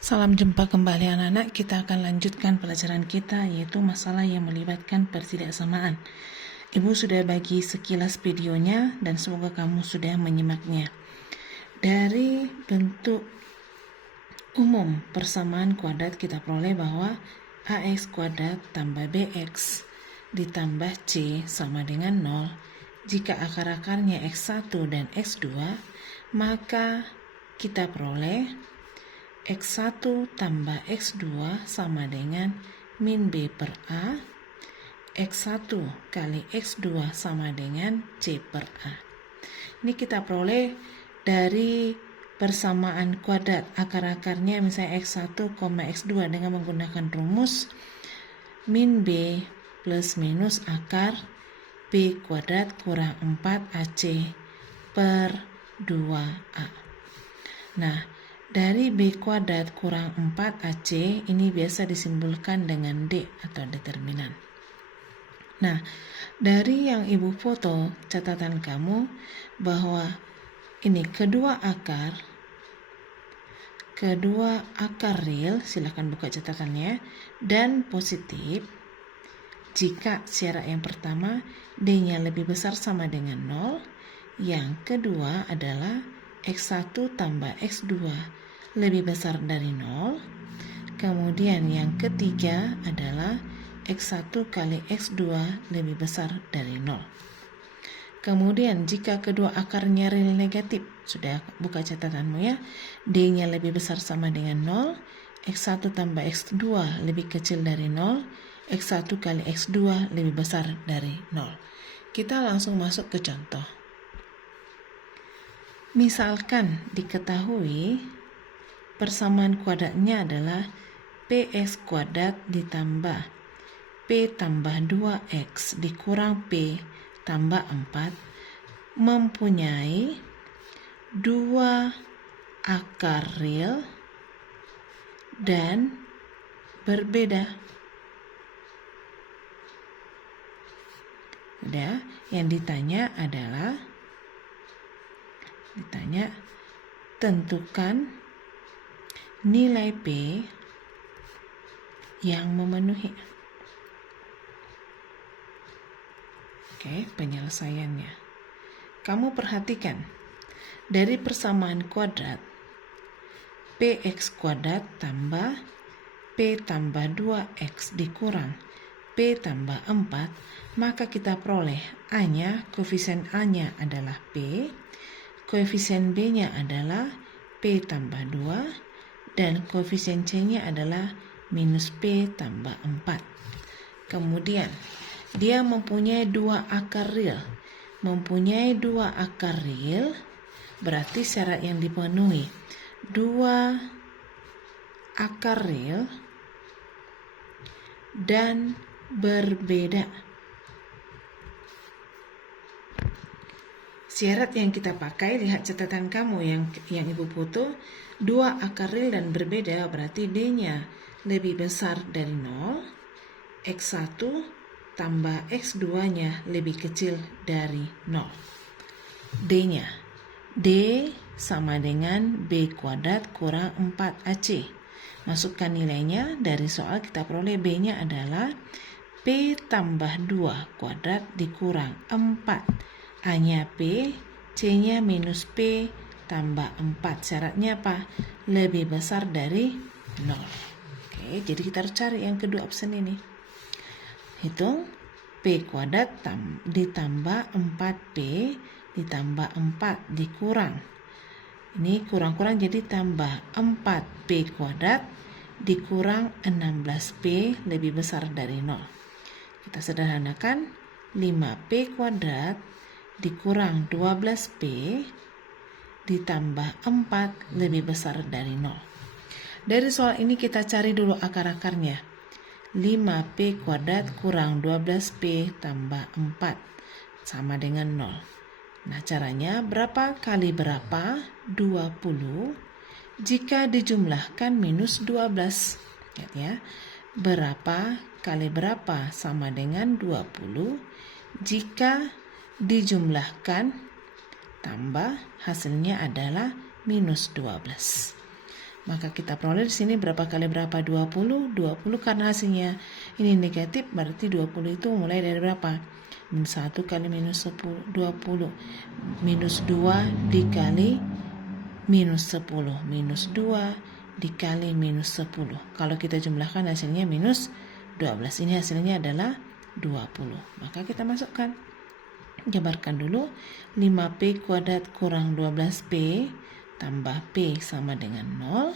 Salam jumpa kembali anak-anak, kita akan lanjutkan pelajaran kita yaitu masalah yang melibatkan pertidaksamaan. Ibu sudah bagi sekilas videonya dan semoga kamu sudah menyimaknya. Dari bentuk umum persamaan kuadrat kita peroleh bahwa AX kuadrat tambah BX ditambah C sama dengan 0. Jika akar-akarnya X1 dan X2, maka kita peroleh X1 tambah X2 sama dengan min B per A, X1 kali X2 sama dengan C per A. Ini kita peroleh dari persamaan kuadrat akar-akarnya misalnya X1, X2 dengan menggunakan rumus min B plus minus akar B kuadrat kurang 4AC per 2A. Nah, dari B kuadrat kurang 4AC ini biasa disimbolkan dengan D atau determinan. Nah, dari yang ibu foto catatan kamu bahwa ini kedua akar real, silakan buka catatannya, dan positif jika syarat yang pertama D-nya lebih besar sama dengan 0, yang kedua adalah X1 tambah X2 lebih besar dari 0. Kemudian yang ketiga adalah X1 kali X2 lebih besar dari 0. Kemudian jika kedua akarnya real negatif, sudah buka catatanmu ya, D-nya lebih besar sama dengan 0, X1 tambah X2 lebih kecil dari 0, X1 kali X2 lebih besar dari 0. Kita langsung masuk ke contoh. Misalkan diketahui persamaan kuadratnya adalah PX kuadrat ditambah P tambah 2X dikurang P tambah 4 mempunyai dua akar real dan berbeda. Udah, yang ditanya adalah tentukan nilai P yang memenuhi. Oke, penyelesaiannya. Kamu perhatikan, dari persamaan kuadrat PX kuadrat tambah P tambah 2X dikurang P tambah 4, maka kita peroleh A-nya, koefisien A-nya adalah P, koefisien B-nya adalah P tambah 2, dan koefisien C-nya adalah minus P tambah 4. Kemudian, dia mempunyai dua akar real. Mempunyai dua akar real, berarti syarat yang dipenuhi. Dua akar real dan berbeda. Syarat yang kita pakai, lihat catatan kamu yang ibu foto, dua akar real dan berbeda berarti D-nya lebih besar dari 0, X1 tambah X2-nya lebih kecil dari 0. D-nya, D sama dengan B kuadrat kurang 4AC. Masukkan nilainya, dari soal kita peroleh B-nya adalah P tambah 2 kuadrat dikurang 4. A-nya P, C-nya minus P tambah 4. Syaratnya apa? Lebih besar dari 0. Oke, jadi kita harus cari yang kedua opsi ini. Hitung P kuadrat ditambah 4P ditambah 4 dikurang. Ini kurang-kurang jadi tambah 4P kuadrat dikurang 16P lebih besar dari 0. Kita sederhanakan, 5P kuadrat dikurang 12P ditambah 4 lebih besar dari 0. Dari soal ini kita cari dulu akar-akarnya. 5P kuadrat kurang 12P tambah 4 sama dengan 0. Nah, caranya berapa kali berapa? 20 jika dijumlahkan minus 12. Lihat ya. Berapa kali berapa sama dengan 20 jika dijumlahkan tambah hasilnya adalah minus 12. Maka kita peroleh di sini berapa kali berapa? 20. 20 karena hasilnya ini negatif, berarti 20 itu mulai dari berapa? Minus 1 kali minus 10, 20. Minus 2 dikali minus 10. Minus 2 dikali minus 10. Kalau kita jumlahkan hasilnya minus 12. Ini hasilnya adalah 20. Maka kita masukkan. Jabarkan dulu. 5P kuadrat kurang 12P tambah P sama dengan 0.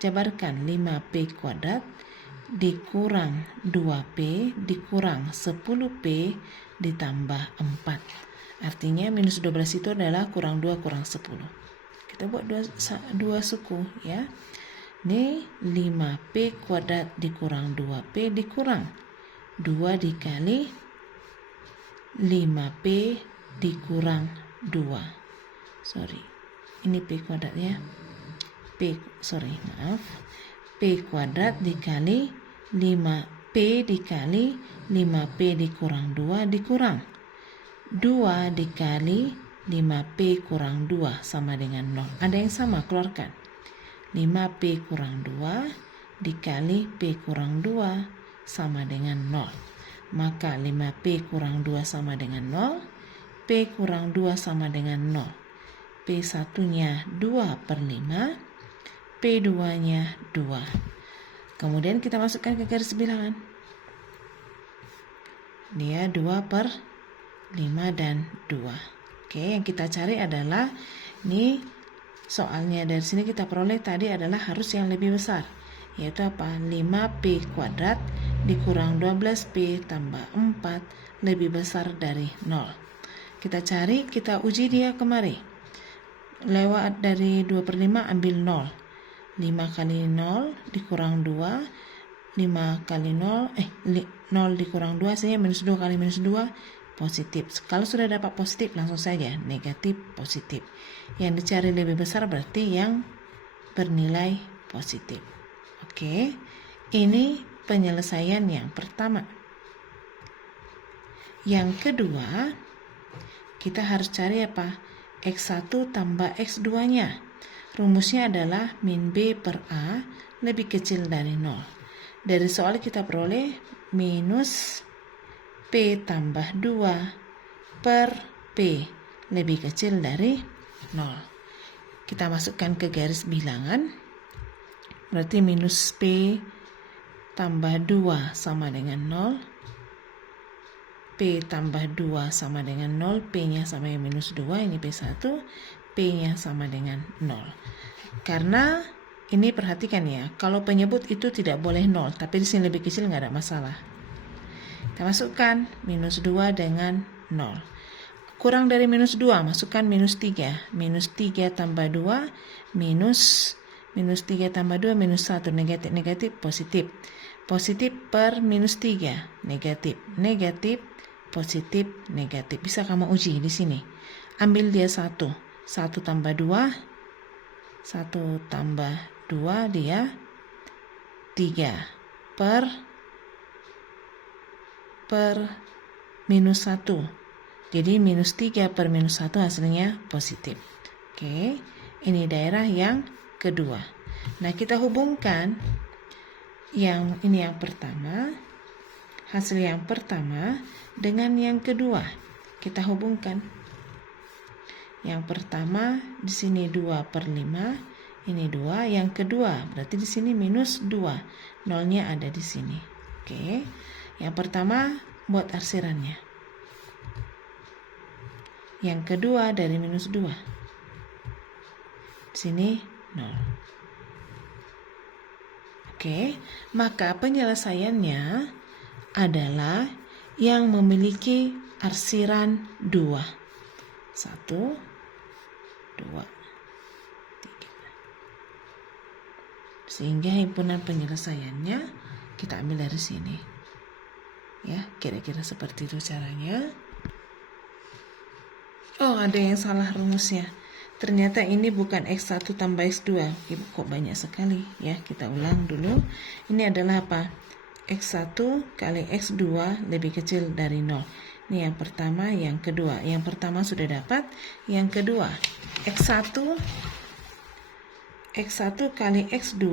Jabarkan 5P kuadrat dikurang 2P dikurang 10P ditambah 4. Artinya minus 12 itu adalah kurang 2 kurang 10. Kita buat dua suku ya. Ini 5P kuadrat dikurang 2P dikurang 2 dikali 5P dikurang 2. Ini P kuadrat ya. P kuadrat dikali 5P dikali 5P dikurang 2 dikurang 2 dikali 5P kurang 2 sama dengan 0. Ada yang sama, keluarkan. 5P kurang 2 dikali P kurang 2 sama dengan 0. Maka 5P kurang 2 sama dengan 0. P kurang 2 sama dengan 0. P1-nya 2/5, P2-nya 2. Kemudian kita masukkan ke garis bilangan. Dia 2/5 dan 2. Oke, yang kita cari adalah, ini soalnya dari sini kita peroleh tadi adalah harus yang lebih besar. Yaitu apa? 5P kuadrat dikurang 12P tambah 4 lebih besar dari 0. Kita cari, kita uji dia kemari. Lewat dari 2/5 ambil 0. 5 kali 0 dikurang 2. 5 kali 0 0 dikurang 2 hasilnya minus 2 kali minus 2 positif. Kalau sudah dapat positif langsung saja negatif positif. Yang dicari lebih besar berarti yang bernilai positif. Oke. Ini penyelesaian yang pertama. Yang kedua, kita harus cari apa? X1 tambah X2-nya. Rumusnya adalah min B per A lebih kecil dari 0. Dari soal kita peroleh minus P tambah 2 per P lebih kecil dari 0. Kita masukkan ke garis bilangan. Berarti minus P tambah 2 sama dengan 0. P tambah 2 sama dengan 0, P-nya sama dengan minus 2, ini P1, P-nya sama dengan 0. Karena ini perhatikan ya, kalau penyebut itu tidak boleh 0, tapi di sini lebih kecil nggak ada masalah. Kita masukkan minus 2 dengan 0. Kurang dari minus 2, masukkan minus 3. Minus 3 tambah 2, minus 3 tambah 2, minus 1, negatif, negatif, positif. Positif per minus 3, negatif, negatif, positif, negatif. Bisa kamu uji di sini. Ambil dia 1. 1 tambah 2. 1 tambah 2 dia 3. Per minus 1. Jadi minus 3 per minus 1 hasilnya positif. Oke. Ini daerah yang kedua. Nah, kita hubungkan yang ini yang pertama. Hasil yang pertama dengan yang kedua. Kita hubungkan. Yang pertama di sini 2/5, ini 2. Yang kedua berarti di sini minus 2. Nolnya ada di sini. Oke. Yang pertama buat arsirannya. Yang kedua dari minus 2. Di sini 0. Oke. Maka penyelesaiannya adalah yang memiliki arsiran 2. 1, 2, 3. Sehingga himpunan penyelesaiannya kita ambil dari sini. Ya, kira-kira seperti itu caranya. Oh, ada yang salah rumusnya. Ternyata ini bukan X1 tambah X2. Kok banyak sekali ya. Kita ulang dulu. Ini adalah apa? X1 kali X2 lebih kecil dari 0. Ini yang pertama, yang kedua. Yang pertama sudah dapat. Yang kedua, X1 X1 kali X2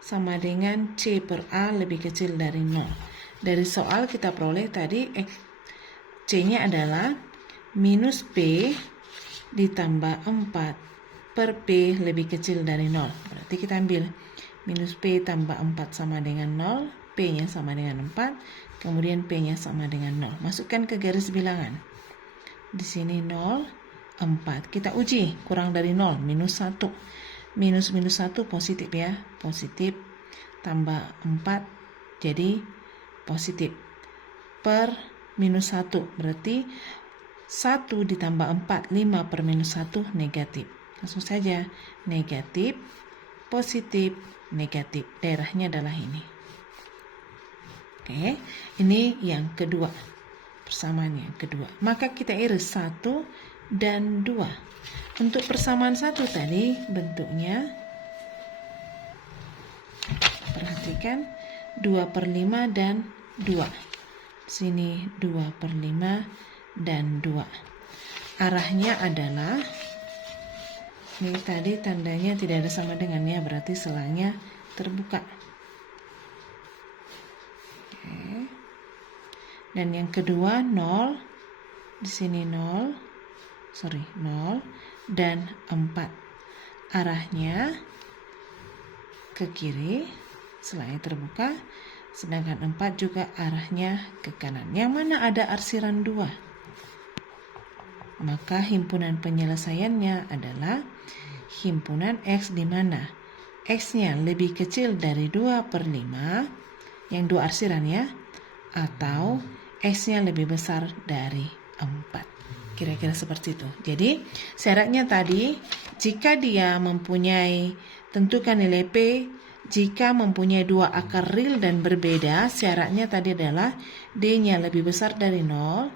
sama dengan C per A lebih kecil dari 0. Dari soal kita peroleh tadi C-nya adalah minus P ditambah 4 per P lebih kecil dari 0. Berarti kita ambil minus P tambah 4 sama dengan 0, P-nya sama dengan 4, kemudian P-nya sama dengan 0. Masukkan ke garis bilangan. Di sini 0, 4. Kita uji, kurang dari 0, minus 1. Minus 1 positif ya, positif tambah 4 jadi positif. Per minus 1, berarti 1 ditambah 4, 5 per minus 1 negatif. Langsung saja, negatif, positif, negatif. Daerahnya adalah ini. Oke, ini yang kedua. Persamaan yang kedua. Maka kita iris 1 dan 2. Untuk persamaan 1 tadi bentuknya, perhatikan 2 per 5 dan 2. Sini 2 per 5 dan 2. Arahnya adalah, ini tadi tandanya tidak ada sama dengannya, berarti selanya terbuka. Oke. Dan yang kedua 0, di sini 0 dan 4. Arahnya ke kiri, selanya terbuka, sedangkan 4 juga arahnya ke kanan. Yang mana ada arsiran 2? Maka himpunan penyelesaiannya adalah himpunan X di mana X-nya lebih kecil dari 2 per 5, yang 2 arsiran ya, atau X-nya lebih besar dari 4. Kira-kira seperti itu. Jadi syaratnya tadi, jika dia mempunyai, tentukan nilai P, jika mempunyai 2 akar real dan berbeda, syaratnya tadi adalah D-nya lebih besar dari 0,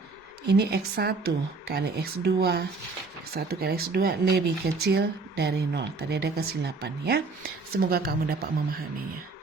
ini X1 kali X2, X1 kali X2 lebih kecil dari 0. Tadi ada kesilapan ya. Semoga kamu dapat memahaminya.